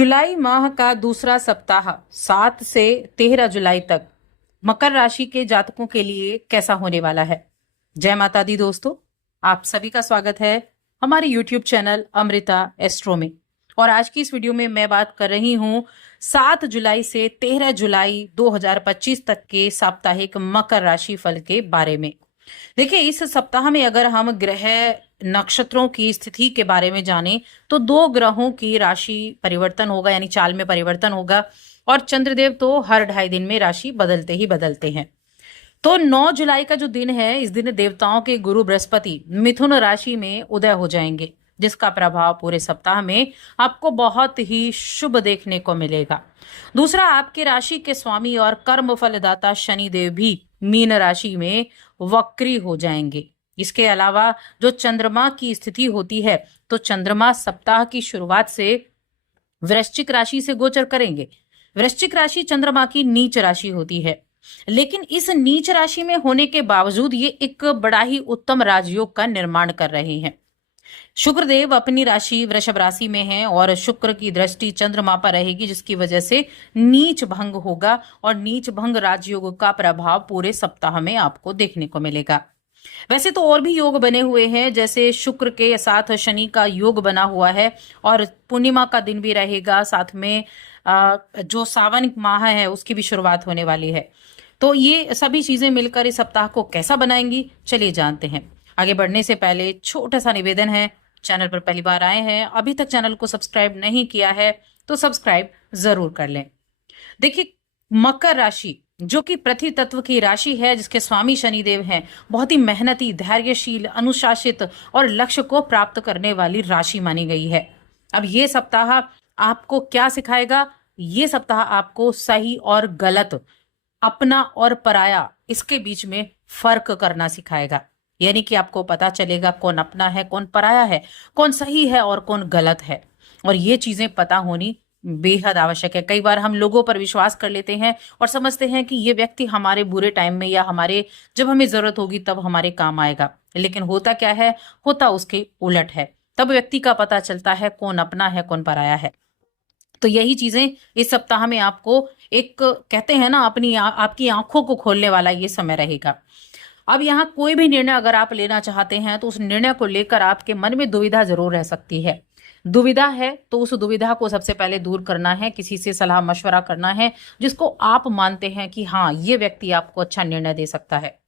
जुलाई माह का दूसरा सप्ताह 7 से 13 जुलाई तक मकर राशि के जातकों के लिए कैसा होने वाला है। जय माता दी दोस्तों, आप सभी का स्वागत है हमारे YouTube चैनल अमृता एस्ट्रो में। और आज की इस वीडियो में मैं बात कर रही हूं 7 जुलाई से 13 जुलाई 2025 तक के साप्ताहिक मकर राशि फल के बारे में। देखिए, इस सप्ताह में अगर हम ग्रह नक्षत्रों की स्थिति के बारे में जानें तो 2 ग्रहों की राशि परिवर्तन होगा, यानी चाल में परिवर्तन होगा। और चंद्रदेव तो हर 2.5 दिन में राशि बदलते ही बदलते हैं। तो 9 जुलाई का जो दिन है, इस दिन देवताओं के गुरु बृहस्पति मिथुन राशि में उदय हो जाएंगे, जिसका प्रभाव पूरे सप्ताह में आपको बहुत ही शुभ देखने को मिलेगा। दूसरा, आपके राशि के स्वामी और कर्म फलदाता शनिदेव भी मीन राशि में वक्री हो जाएंगे। इसके अलावा जो चंद्रमा की स्थिति होती है, तो चंद्रमा सप्ताह की शुरुआत से वृश्चिक राशि से गोचर करेंगे। वृश्चिक राशि चंद्रमा की नीच राशि होती है, लेकिन इस नीच राशि में होने के बावजूद ये एक बड़ा ही उत्तम राजयोग का निर्माण कर रहे हैं। शुक्रदेव अपनी राशि वृषभ राशि में हैं और शुक्र की दृष्टि चंद्रमा पर रहेगी, जिसकी वजह से नीच भंग होगा और नीच भंग राजयोग का प्रभाव पूरे सप्ताह में आपको देखने को मिलेगा। वैसे तो और भी योग बने हुए हैं, जैसे शुक्र के साथ शनि का योग बना हुआ है और पूर्णिमा का दिन भी रहेगा। साथ में जो सावन माह है उसकी भी शुरुआत होने वाली है। तो ये सभी चीजें मिलकर इस सप्ताह को कैसा बनाएंगी, चलिए जानते हैं। आगे बढ़ने से पहले छोटा सा निवेदन है, चैनल पर पहली बार आए हैं, अभी तक चैनल को सब्सक्राइब नहीं किया है तो सब्सक्राइब जरूर कर लें। देखिए, मकर राशि जो कि पृथ्वी तत्व की राशि है, जिसके स्वामी शनिदेव हैं, बहुत ही मेहनती, धैर्यशील, अनुशासित और लक्ष्य को प्राप्त करने वाली राशि मानी गई है। अब ये सप्ताह आपको क्या सिखाएगा? ये सप्ताह आपको सही और गलत, अपना और पराया, इसके बीच में फर्क करना सिखाएगा। यानी कि आपको पता चलेगा कौन अपना है, कौन पराया है, कौन सही है और कौन गलत है। और ये चीजें पता होनी बेहद आवश्यक है। कई बार हम लोगों पर विश्वास कर लेते हैं और समझते हैं कि ये व्यक्ति हमारे बुरे टाइम में या हमारे जब हमें जरूरत होगी तब हमारे काम आएगा, लेकिन होता क्या है, होता उसके उलट है। तब व्यक्ति का पता चलता है कौन अपना है, कौन पराया है। तो यही चीजें इस सप्ताह में आपको एक, कहते हैं ना, आपकी आंखों को खोलने वाला ये समय रहेगा। अब यहाँ कोई भी निर्णय अगर आप लेना चाहते हैं तो उस निर्णय को लेकर आपके मन में दुविधा जरूर रह सकती है। दुविधा है तो उस दुविधा को सबसे पहले दूर करना है, किसी से सलाह मशवरा करना है जिसको आप मानते हैं कि हाँ, ये व्यक्ति आपको अच्छा निर्णय दे सकता है।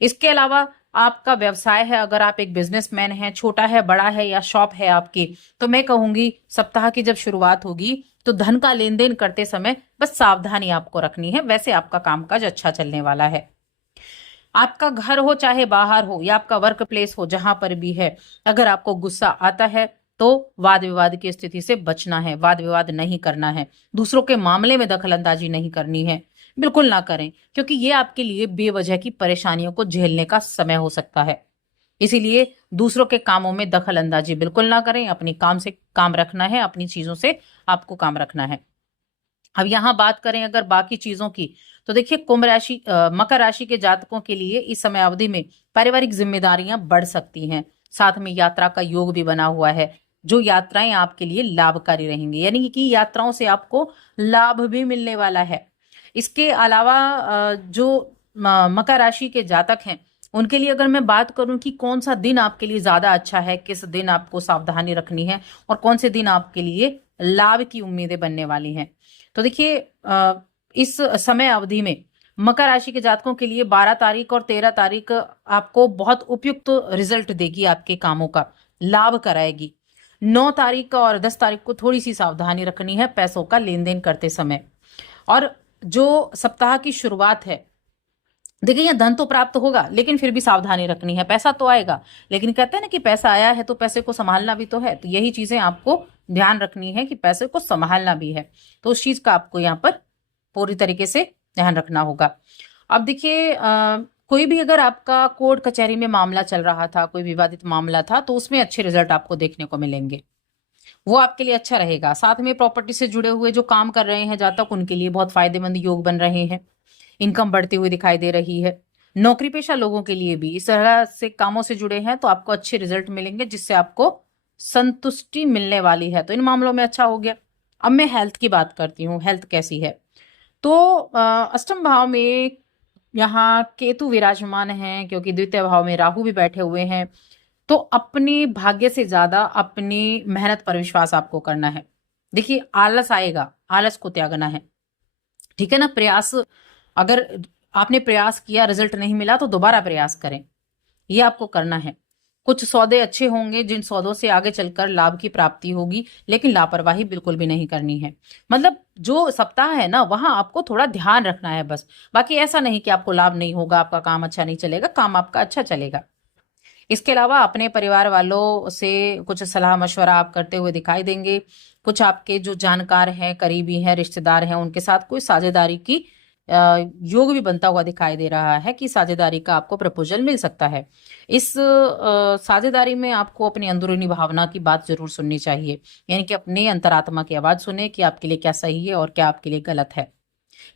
इसके अलावा आपका व्यवसाय है, अगर आप एक बिजनेसमैन हैं, छोटा है, बड़ा है या शॉप है आपकी, तो मैं कहूंगी सप्ताह की जब शुरुआत होगी तो धन का लेन देन करते समय बस सावधानी आपको रखनी है। वैसे आपका कामकाज अच्छा चलने वाला है। आपका घर हो चाहे बाहर हो या आपका वर्क प्लेस हो, जहां पर भी है, अगर आपको गुस्सा आता है तो वाद विवाद की स्थिति से बचना है। वाद विवाद नहीं करना है, दूसरों के मामले में दखल अंदाजी नहीं करनी है, बिल्कुल ना करें, क्योंकि ये आपके लिए बेवजह की परेशानियों को झेलने का समय हो सकता है। इसीलिए दूसरों के कामों में दखल अंदाजी बिल्कुल ना करें। अपनी काम से काम रखना है, अपनी चीजों से आपको काम रखना है। अब यहाँ बात करें अगर बाकी चीजों की, तो देखिए, मकर राशि के जातकों के लिए इस समय अवधि में पारिवारिक जिम्मेदारियां बढ़ सकती हैं। साथ में यात्रा का योग भी बना हुआ है, जो यात्राएं आपके लिए लाभकारी रहेंगी, यानी कि यात्राओं से आपको लाभ भी मिलने वाला है। इसके अलावा जो मकर राशि के जातक हैं, उनके लिए अगर मैं बात करूं कि कौन सा दिन आपके लिए ज्यादा अच्छा है, किस दिन आपको सावधानी रखनी है और कौन से दिन आपके लिए लाभ की उम्मीदें बनने वाली हैं, तो देखिए, इस समय अवधि में मकर राशि के जातकों के लिए 12 तारीख और 13 तारीख आपको बहुत उपयुक्त रिजल्ट देगी, आपके कामों का लाभ कराएगी। 9 तारीख का और 10 तारीख को थोड़ी सी सावधानी रखनी है पैसों का लेन देन करते समय। और जो सप्ताह की शुरुआत है, देखिए, यहाँ धन तो प्राप्त होगा, लेकिन फिर भी सावधानी रखनी है। पैसा तो आएगा, लेकिन कहते हैं ना कि पैसा आया है तो पैसे को संभालना भी तो है। तो यही चीजें आपको ध्यान रखनी है कि पैसे को संभालना भी है, तो उस चीज का आपको यहाँ पर पूरी तरीके से ध्यान रखना होगा। अब देखिए, कोई भी अगर आपका कोर्ट कचहरी में मामला चल रहा था, कोई विवादित मामला था, तो उसमें अच्छे रिजल्ट आपको देखने को मिलेंगे, वो आपके लिए अच्छा रहेगा। साथ में प्रॉपर्टी से जुड़े हुए जो काम कर रहे हैं जातक, उनके लिए बहुत फायदेमंद योग बन रहे हैं। इनकम बढ़ती हुई दिखाई दे रही है। नौकरी पेशा लोगों के लिए भी इस तरह से कामों से जुड़े हैं तो आपको अच्छे रिजल्ट मिलेंगे, जिससे आपको संतुष्टि मिलने वाली है। तो इन मामलों में अच्छा हो गया। अब मैं हेल्थ की बात करती हूँ, हेल्थ कैसी है। तो अष्टम भाव में यहाँ केतु विराजमान है, क्योंकि द्वितीय भाव में राहु भी बैठे हुए हैं। तो अपने भाग्य से ज्यादा अपनी मेहनत पर विश्वास आपको करना है। देखिए, आलस आएगा, आलस को त्यागना है, ठीक है ना। प्रयास, अगर आपने प्रयास किया, रिजल्ट नहीं मिला, तो दोबारा प्रयास करें, ये आपको करना है। कुछ सौदे अच्छे होंगे जिन सौदों से आगे चलकर लाभ की प्राप्ति होगी, लेकिन लापरवाही बिल्कुल भी नहीं करनी है। मतलब जो सप्ताह है ना, वहां आपको थोड़ा ध्यान रखना है बस। बाकी ऐसा नहीं कि आपको लाभ नहीं होगा, आपका काम अच्छा नहीं चलेगा, काम आपका अच्छा चलेगा। इसके अलावा अपने परिवार वालों से कुछ सलाह मशवरा आप करते हुए दिखाई देंगे। कुछ आपके जो जानकार हैं, करीबी हैं, रिश्तेदार हैं, उनके साथ कोई साझेदारी की योग भी बनता हुआ दिखाई दे रहा है कि साझेदारी का आपको प्रपोजल मिल सकता है। इस साझेदारी में आपको अपनी अंदरूनी भावना की बात जरूर सुननी चाहिए, यानी कि अपने अंतरात्मा की आवाज सुने कि आपके लिए क्या सही है और क्या आपके लिए गलत है।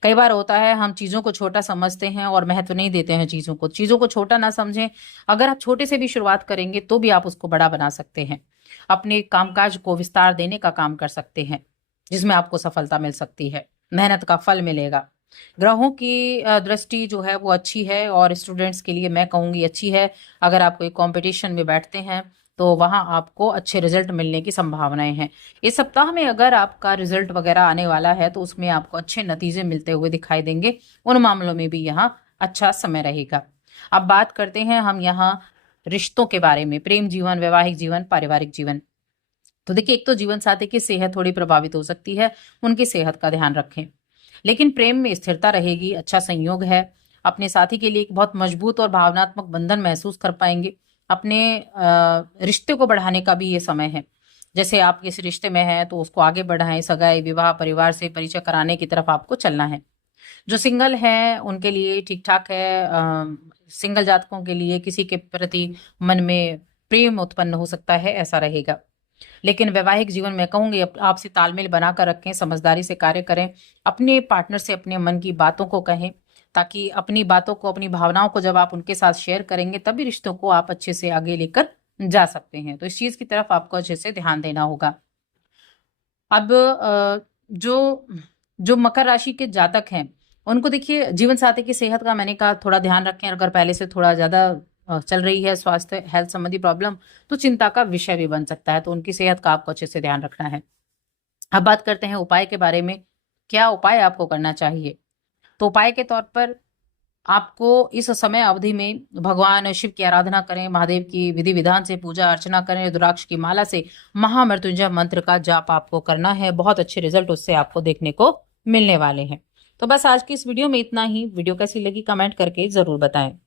कई बार होता है हम चीजों को छोटा समझते हैं और महत्व नहीं देते हैं चीजों को छोटा ना समझें। अगर आप छोटे से भी शुरुआत करेंगे तो भी आप उसको बड़ा बना सकते हैं। अपने कामकाज को विस्तार देने का काम कर सकते हैं, जिसमें आपको सफलता मिल सकती है, मेहनत का फल मिलेगा। ग्रहों की दृष्टि जो है वो अच्छी है, और स्टूडेंट्स के लिए मैं कहूंगी अच्छी है। अगर आप कोई कंपटीशन में बैठते हैं तो वहां आपको अच्छे रिजल्ट मिलने की संभावनाएं हैं। इस सप्ताह में अगर आपका रिजल्ट वगैरह आने वाला है तो उसमें आपको अच्छे नतीजे मिलते हुए दिखाई देंगे। उन मामलों में भी यहाँ अच्छा समय रहेगा। अब बात करते हैं हम यहाँ रिश्तों के बारे में, प्रेम जीवन, वैवाहिक जीवन, पारिवारिक जीवन। तो देखिए, एक तो जीवन साथी की सेहत थोड़ी प्रभावित हो सकती है, उनकी सेहत का ध्यान रखें। लेकिन प्रेम में स्थिरता रहेगी, अच्छा संयोग है। अपने साथी के लिए एक बहुत मजबूत और भावनात्मक बंधन महसूस कर पाएंगे। अपने रिश्ते को बढ़ाने का भी ये समय है। जैसे आप किसी रिश्ते में हैं तो उसको आगे बढ़ाएं, सगाई, विवाह, परिवार से परिचय कराने की तरफ आपको चलना है। जो सिंगल हैं उनके लिए ठीक ठाक है। सिंगल जातकों के लिए किसी के प्रति मन में प्रेम उत्पन्न हो सकता है, ऐसा रहेगा। लेकिन वैवाहिक जीवन में कहूंगी आपसी तालमेल बनाकर रखें, समझदारी से कार्य करें। अपने पार्टनर से अपने मन की बातों को कहें, ताकि अपनी बातों को, अपनी भावनाओं को जब आप उनके साथ शेयर करेंगे तभी रिश्तों को आप अच्छे से आगे लेकर जा सकते हैं। तो इस चीज की तरफ आपको अच्छे से ध्यान देना होगा। अब जो जो मकर राशि के जातक हैं उनको देखिए, जीवन साथी की सेहत का मैंने कहा थोड़ा ध्यान रखें। अगर पहले से थोड़ा ज्यादा चल रही है स्वास्थ्य, हेल्थ संबंधी प्रॉब्लम, तो चिंता का विषय भी बन सकता है। तो उनकी सेहत का आपको अच्छे से ध्यान रखना है। अब बात करते हैं उपाय के बारे में। क्या उपाय आपको करना चाहिए? तो उपाय के तौर पर आपको इस समय अवधि में भगवान शिव की आराधना करें, महादेव की विधि विधान से पूजा अर्चना करें, रुद्राक्ष की माला से महामृत्युंजय मंत्र का जाप आपको करना है। बहुत अच्छे रिजल्ट उससे आपको देखने को मिलने वाले हैं। तो बस आज की इस वीडियो में इतना ही। वीडियो कैसी लगी कमेंट करके जरूर बताएं।